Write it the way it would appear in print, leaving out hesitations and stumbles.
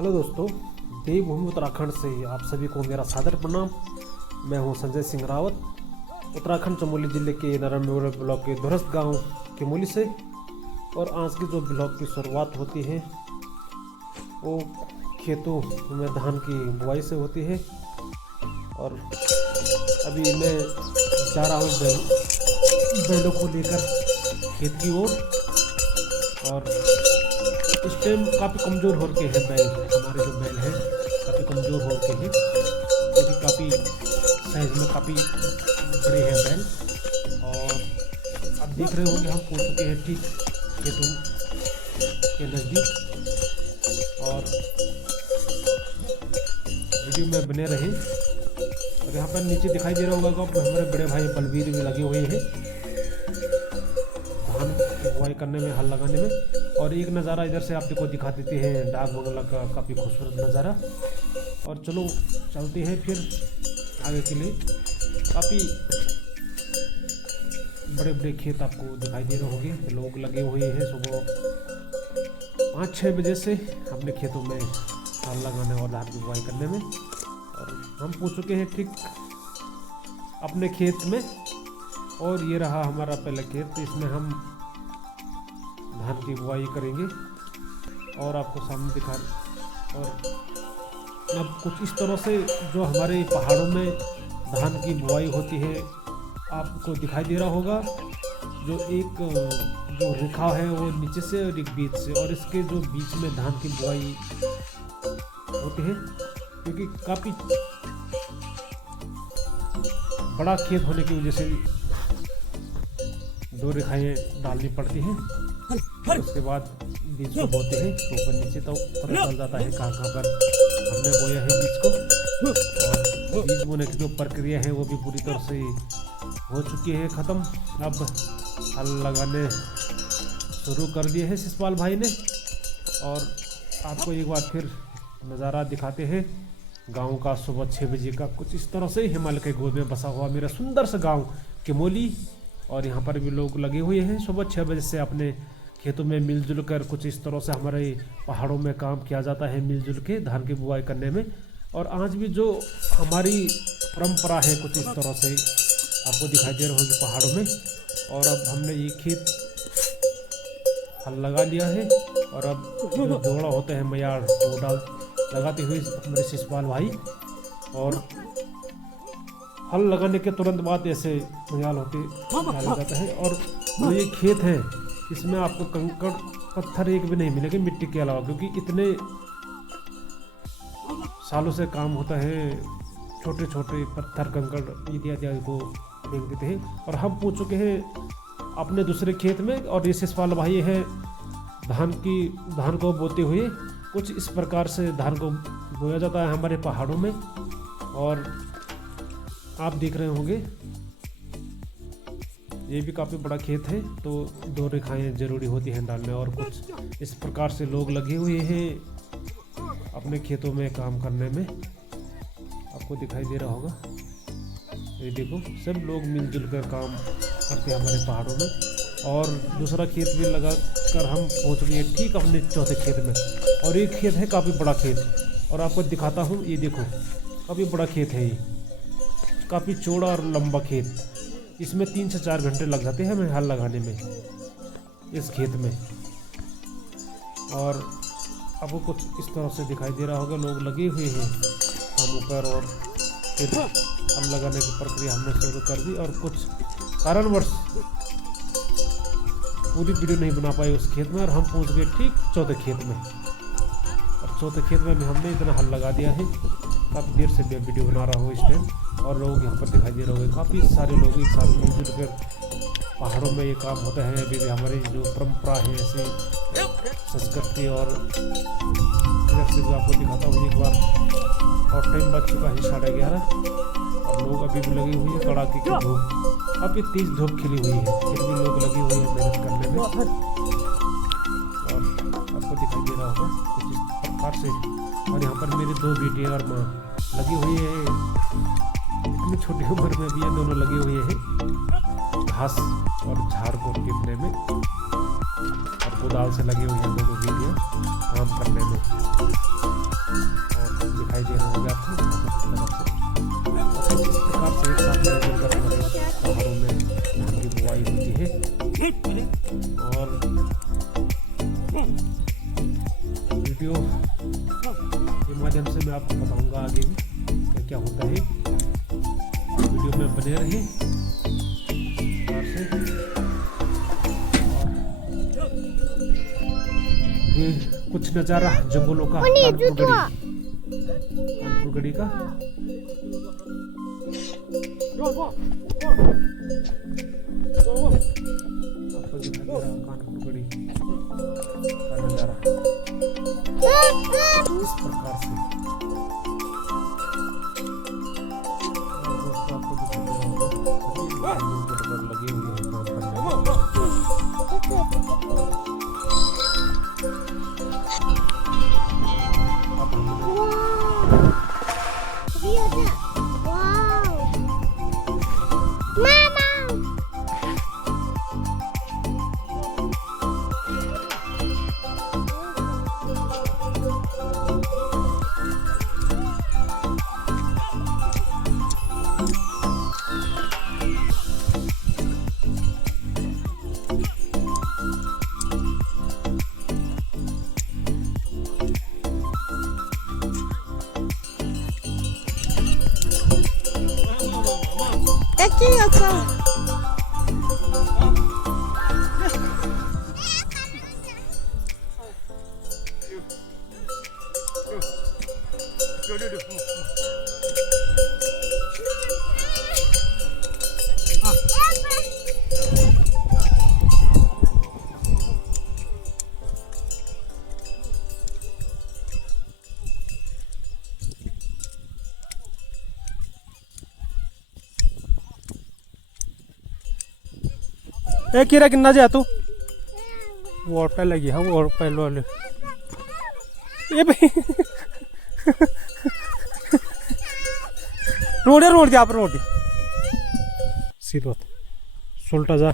Hello दोस्तों, देवभूमि उत्तराखंड से आप सभी को मेरा सादर प्रणाम। मैं हूं संजय सिंह रावत, उत्तराखंड चमोली जिले के नारायणपुर ब्लॉक के धुरस्त गांव केमोली से। और आज की जो ब्लॉग की शुरुआत होती है वो खेतों में धान की बुआई से होती है। और अभी मैं जा रहा हूँ बैलों को लेकर खेत की ओर। और इस टाइम काफ़ी कमज़ोर हो के हैं बैल, हमारे जो बैल हैं काफ़ी कमज़ोर हो के हैं, क्योंकि काफ़ी साइज में काफ़ी बड़े हैं बैल। और आप देख रहे होंगे हम पहुँच चुके हैं ठीक खेतों के नज़दीक। और वीडियो में बने रहें। और यहाँ पर नीचे दिखाई दे रहा होगा कि हमारे बड़े भाई बलवीर भी लगे हुए हैं धान की बुआई करने में, हल लगाने में। और एक नज़ारा इधर से आप देखो दिखा देते हैं डाक बंगला का, काफ़ी खूबसूरत नज़ारा। और चलो चलते हैं फिर आगे के लिए। काफ़ी बड़े बड़े खेत आपको दिखाई दे रहे होंगे, लोग लगे हुए हैं सुबह 5-6 बजे से अपने खेतों में हल लगाने और धान की बुआई करने में। और हम पहुँच चुके हैं ठीक अपने खेत में। और ये रहा हमारा पहला खेत, इसमें हम धान की बुआई करेंगे और आपको सामने दिखा। और अब कुछ इस तरह से जो हमारे पहाड़ों में धान की बुआई होती है आपको दिखाई दे रहा होगा। जो एक जो रेखा है वो नीचे से और एक बीच से, और इसके जो बीच में धान की बुआई होती है, क्योंकि काफ़ी बड़ा खेत होने की वजह से 2 रेखाएं डालनी पड़ती हैं। उसके बाद बीज को बोते हैं ऊपर नीचे, तो पता चल जाता है कहाँ पर हमने बोया है बीज को। और बीज बोने की जो प्रक्रिया है वो भी पूरी तरह से हो चुकी है ख़त्म। अब हल लगाने शुरू कर दिए हैं शिषपाल भाई ने। और आपको एक बार फिर नज़ारा दिखाते हैं गांव का सुबह 6 बजे का। कुछ इस तरह से हिमालय के गोद में बसा हुआ मेरा सुंदर सा गांव केमोली। और यहाँ पर भी लोग लगे हुए हैं सुबह 6 बजे से अपने खेतों में मिलजुल कर। कुछ इस तरह से हमारे पहाड़ों में काम किया जाता है मिलजुल के धान की बुआई करने में। और आज भी जो हमारी परंपरा है कुछ इस तरह से आपको दिखाई दे रहा होगी पहाड़ों में। और अब हमने ये खेत हल लगा लिया है। और अब जो जोड़ा होता है मैयार वो डाल लगाते हुए हमारे शिषपाल भाई। और हल लगाने के तुरंत बाद ऐसे मैयाल होते डाला जाता है। और जो ये खेत है इसमें आपको कंकड़ पत्थर एक भी नहीं मिलेंगे मिट्टी के अलावा, क्योंकि इतने सालों से काम होता है। छोटे छोटे पत्थर कंकड़ इत्यादि को फेंक देते हैं। और हम पहुँच चुके हैं अपने दूसरे खेत में। और ये शिषपाल भाई है धान को बोते हुए। कुछ इस प्रकार से धान को बोया जाता है हमारे पहाड़ों में। और आप देख रहे होंगे ये भी काफ़ी बड़ा खेत है, तो 2 रेखाएं जरूरी होती हैं डालने। और कुछ इस प्रकार से लोग लगे हुए हैं अपने खेतों में काम करने में, आपको दिखाई दे रहा होगा। ये देखो सब लोग मिलजुल कर काम करते हैं हमारे पहाड़ों में। और दूसरा खेत भी लगा कर हम पहुँच गए ठीक अपने चौथे खेत में। और ये खेत है काफ़ी बड़ा खेत, और आपको दिखाता हूँ। ये देखो काफ़ी बड़ा खेत है, ये काफ़ी चौड़ा और लंबा खेत। इसमें 3 से 4 घंटे लग जाते हैं हमें हल लगाने में इस खेत में। और आपको कुछ इस तरह से दिखाई दे रहा होगा लोग लगे हुए हैं कामों पर। और फिर हल लगाने की प्रक्रिया हमने शुरू कर दी। और कुछ कारणवश पूरी वीडियो नहीं बना पाई उस खेत में। और हम पहुंच गए ठीक चौथे खेत में। और चौथे खेत में भी हमने इतना हल लगा दिया है। काफ़ी देर से मैं वीडियो बना रहा हूँ इस टाइम। और लोग यहाँ पर दिखाई दे रहे होंगे काफ़ी सारे लोग एक साथ मिलजुल कर पहाड़ों में ये काम होता है। अभी भी हमारी जो परंपरा है ऐसे संस्कृति। और इधर से जो आपको दिखाता हूँ एक बार। और टाइम बज चुका है 11:30। और लोग अभी भी लगे हुए हैं कड़ाके की धूप, अभी तेज धूप खिली हुई है, फिर भी लोग लगे हुए हैं मेहनत करने में। और आपको दिखाई दे रहा होगा कुछ इस प्रकार से। और यहाँ पर मेरी 2 बेटियाँ और माँ लगी हुई है। इतनी छोटी उम्र में भी ये दोनों लगे हुए हैं घास और झाड़ को कीटने में। और कुदाल से लगे हुए हैं दोनों बेटियाँ काम करने में। वीडियो के माध्यम से मैं आपको बताऊंगा आगे भी क्या क्या होता है। वीडियो में बने रहे ये कुछ नज़ारा जंगलों का कानपुर गढ़ी का। आपको दिखा दे रहा कानपुर गढ़ी का नज़ारा इस प्रकार से। दोस्तों आपको दिखा दे रहा हूँ लगे हुए हैं काम करने में। ए कीरा किन्ना जा तू वो पहले गया वो पहले वाले ये भाई रोड जा पर रोड सीधा सुलटा जा।